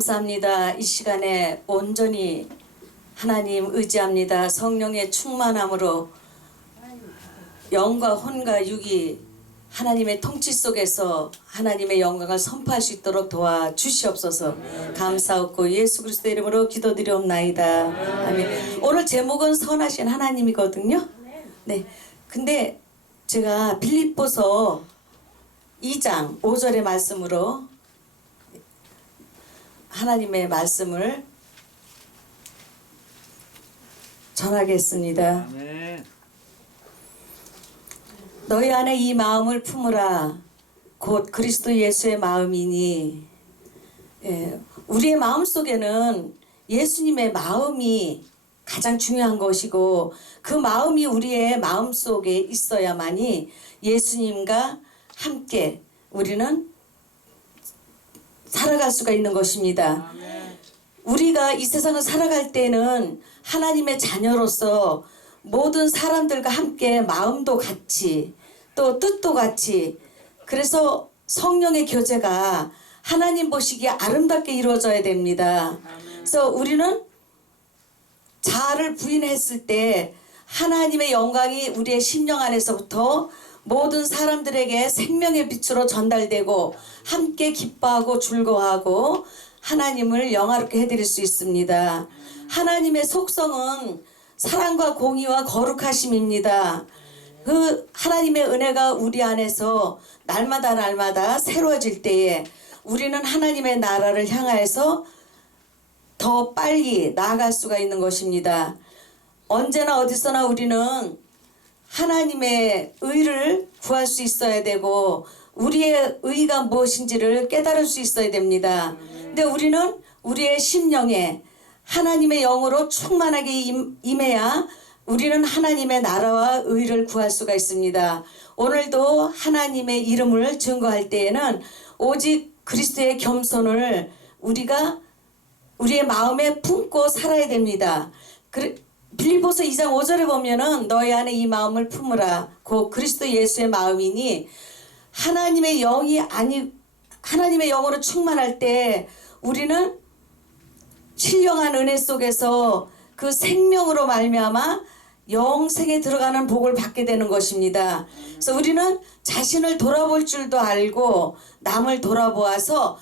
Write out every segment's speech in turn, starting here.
감사합니다. 이 시간에 온전히 하나님 의지합니다. 성령의 충만함으로 영과 혼과 육이 하나님의 통치 속에서 하나님의 영광을 선포할 수 있도록 도와주시옵소서. 감사하고 예수 그리스도의 이름으로 기도드리옵나이다. 아멘. 오늘 제목은 선하신 하나님이거든요. 네. 근데 제가 빌립보서 2장 5절의 말씀으로 하나님의 말씀을 전하겠습니다. 아멘. 너희 안에 이 마음을 품으라. 곧 그리스도 예수의 마음이니. 우리의 마음 속에는 예수님의 마음이 가장 중요한 것이고, 그 마음이 우리의 마음 속에 있어야만이 예수님과 함께 우리는 살아갈 수가 있는 것입니다. 우리가 이 세상을 살아갈 때는 하나님의 자녀로서 모든 사람들과 함께 마음도 같이 또 뜻도 같이, 그래서 성령의 교제가 하나님 보시기에 아름답게 이루어져야 됩니다. 그래서 우리는 자아를 부인했을 때 하나님의 영광이 우리의 심령 안에서부터 모든 사람들에게 생명의 빛으로 전달되고 함께 기뻐하고 즐거워하고 하나님을 영화롭게 해드릴 수 있습니다. 하나님의 속성은 사랑과 공의와 거룩하심입니다. 그 하나님의 은혜가 우리 안에서 날마다 새로워질 때에 우리는 하나님의 나라를 향하여서 더 빨리 나아갈 수가 있는 것입니다. 언제나 어디서나 우리는 하나님의 의를 구할 수 있어야 되고 우리의 의가 무엇인지를 깨달을 수 있어야 됩니다. 근데 우리는 우리의 심령에 하나님의 영으로 충만하게 임해야 우리는 하나님의 나라와 의를 구할 수가 있습니다. 오늘도 하나님의 이름을 증거할 때에는 오직 그리스도의 겸손을 우리가 우리의 마음에 품고 살아야 됩니다. 빌립보서 2장 5절에 보면은 너희 안에 이 마음을 품으라. 곧 그리스도 예수의 마음이니, 하나님의 영으로 충만할 때 우리는 신령한 은혜 속에서 그 생명으로 말미암아 영생에 들어가는 복을 받게 되는 것입니다. 그래서 우리는 자신을 돌아볼 줄도 알고 남을 돌아보아서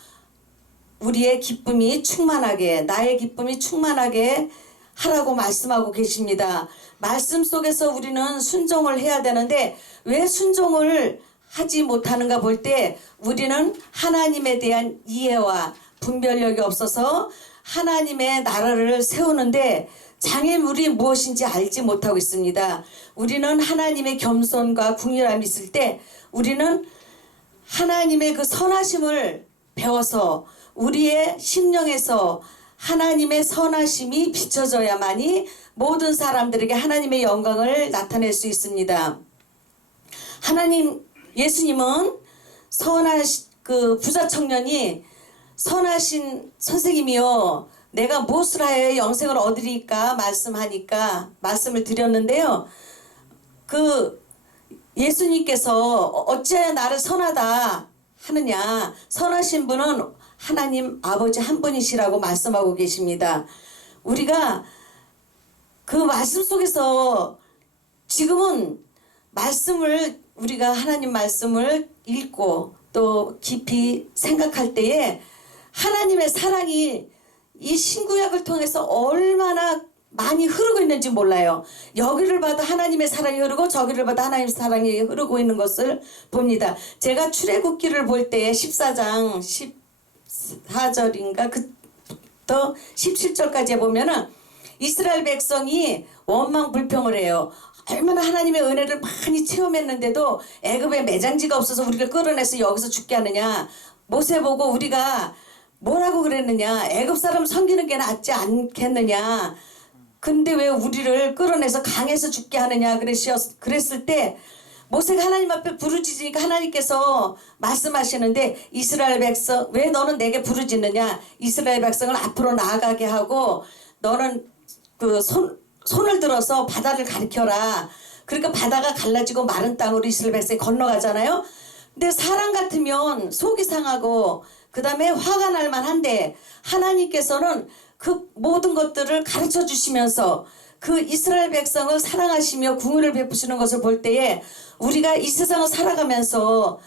우리의 기쁨이 충만하게, 나의 기쁨이 충만하게 하라고 말씀하고 계십니다. 말씀 속에서 우리는 순종을 해야 되는데 왜 순종을 하지 못하는가 볼 때 우리는 하나님에 대한 이해와 분별력이 없어서 하나님의 나라를 세우는데 장애물이 무엇인지 알지 못하고 있습니다. 우리는 하나님의 겸손과 궁휼함이 있을 때 우리는 하나님의 그 선하심을 배워서 우리의 심령에서 하나님의 선하심이 비춰져야만이 모든 사람들에게 하나님의 영광을 나타낼 수 있습니다. 예수님은 그 부자 청년이 선하신 선생님이요, 내가 무엇을 하여 영생을 얻으리까 말씀하니까 말씀을 드렸는데요. 그 예수님께서 어찌하여 나를 선하다 하느냐, 선하신 분은 하나님 아버지 한 분이시라고 말씀하고 계십니다. 우리가 그 말씀 속에서 지금은 우리가 하나님 말씀을 읽고 또 깊이 생각할 때에 하나님의 사랑이 이 신구약을 통해서 얼마나 많이 흐르고 있는지 몰라요. 여기를 봐도 하나님의 사랑이 흐르고 저기를 봐도 하나님의 사랑이 흐르고 있는 것을 봅니다. 제가 출애굽기를 볼 때에 14장 14절인가 그부터 17절까지 보면은 이스라엘 백성이 원망불평을 해요. 얼마나 하나님의 은혜를 많이 체험했는데도 애굽에 매장지가 없어서 우리를 끌어내서 여기서 죽게 하느냐. 모세 보고 우리가 뭐라고 그랬느냐. 애굽 사람 섬기는 게 낫지 않겠느냐. 근데 왜 우리를 끌어내서 강에서 죽게 하느냐 그랬을 때 모세가 하나님 앞에 부르짖으니까 하나님께서 말씀하시는데, 이스라엘 백성 왜 너는 내게 부르짖느냐. 이스라엘 백성을 앞으로 나아가게 하고 너는 그 손을 들어서 바다를 가리켜라. 그러니까 바다가 갈라지고 마른 땅으로 이스라엘 백성이 건너가잖아요. 근데 사람 같으면 속이 상하고 그 다음에 화가 날 만한데 하나님께서는 그 모든 것들을 가르쳐 주시면서 그 이스라엘 백성을 사랑하시며 궁유를 베푸시는 것을 볼 때에 우리가 이 세상을 살아가면서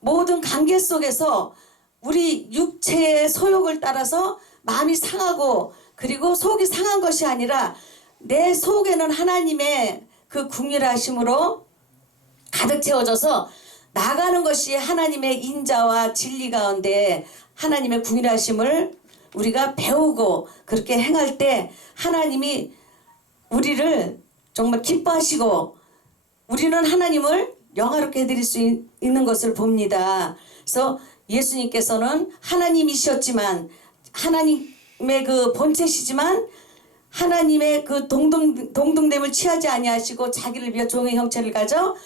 모든 관계 속에서 우리 육체의 소욕을 따라서 마음이 상하고 그리고 속이 상한 것이 아니라 내 속에는 하나님의 그 궁휼하심으로 가득 채워져서 나가는 것이 하나님의 인자와 진리 가운데 하나님의 궁휼하심을 우리가 배우고 그렇게 행할 때 하나님이 우리를 정말 기뻐하시고 우리는 하나님을 영화롭게 해드릴 수 있는 것을 봅니다. 그래서 예수님께서는 하나님이셨지만 하나님의 그 본체시지만 하나님의 그 동등됨을 취하지 아니하시고 자기를 위해 종의 형체를 가져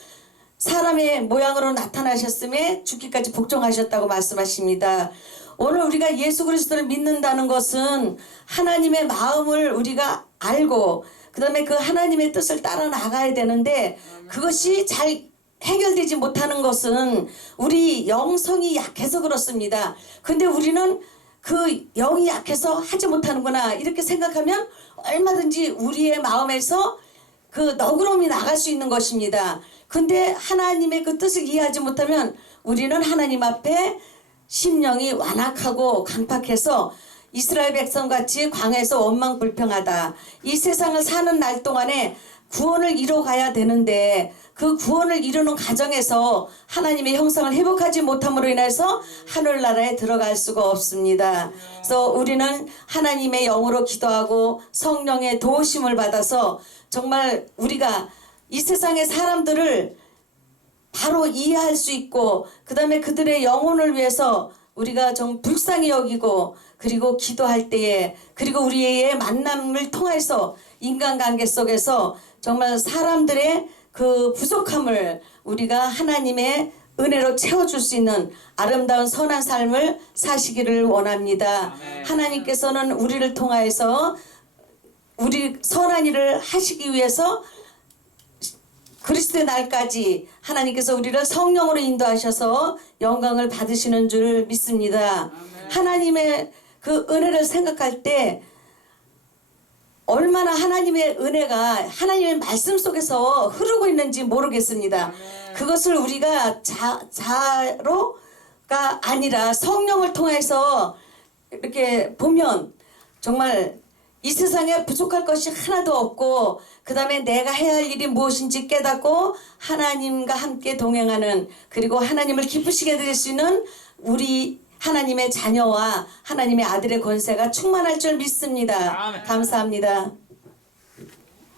사람의 모양으로 나타나셨음에 죽기까지 복종하셨다고 말씀하십니다. 오늘 우리가 예수 그리스도를 믿는다는 것은 하나님의 마음을 우리가 알고 그 다음에 그 하나님의 뜻을 따라 나가야 되는데 그것이 잘 해결되지 못하는 것은 우리 영성이 약해서 그렇습니다. 근데 우리는 그 영이 약해서 하지 못하는구나 이렇게 생각하면 얼마든지 우리의 마음에서 그 너그러움이 나갈 수 있는 것입니다. 근데 하나님의 그 뜻을 이해하지 못하면 우리는 하나님 앞에 심령이 완악하고 강팍해서 이스라엘 백성같이 광야에서 원망불평하다. 이 세상을 사는 날 동안에 구원을 이뤄가야 되는데 그 구원을 이루는 과정에서 하나님의 형상을 회복하지 못함으로 인해서 하늘나라에 들어갈 수가 없습니다. 그래서 우리는 하나님의 영으로 기도하고 성령의 도우심을 받아서 정말 우리가 이 세상의 사람들을 바로 이해할 수 있고 그 다음에 그들의 영혼을 위해서 우리가 좀 불쌍히 여기고 그리고 기도할 때에 그리고 우리의 만남을 통해서 인간관계 속에서 정말 사람들의 그 부족함을 우리가 하나님의 은혜로 채워줄 수 있는 아름다운 선한 삶을 사시기를 원합니다. 아멘. 하나님께서는 우리를 통하여서 우리 선한 일을 하시기 위해서 그리스도의 날까지 하나님께서 우리를 성령으로 인도하셔서 영광을 받으시는 줄 믿습니다. 아멘. 하나님의 그 은혜를 생각할 때 얼마나 하나님의 은혜가 하나님의 말씀 속에서 흐르고 있는지 모르겠습니다. 아멘. 그것을 우리가 자로가 아니라 성령을 통해서 이렇게 보면 정말 이 세상에 부족할 것이 하나도 없고 그 다음에 내가 해야 할 일이 무엇인지 깨닫고 하나님과 함께 동행하는 그리고 하나님을 기쁘시게 드릴 수 있는 우리 하나님의 자녀와 하나님의 아들의 권세가 충만할 줄 믿습니다. 감사합니다.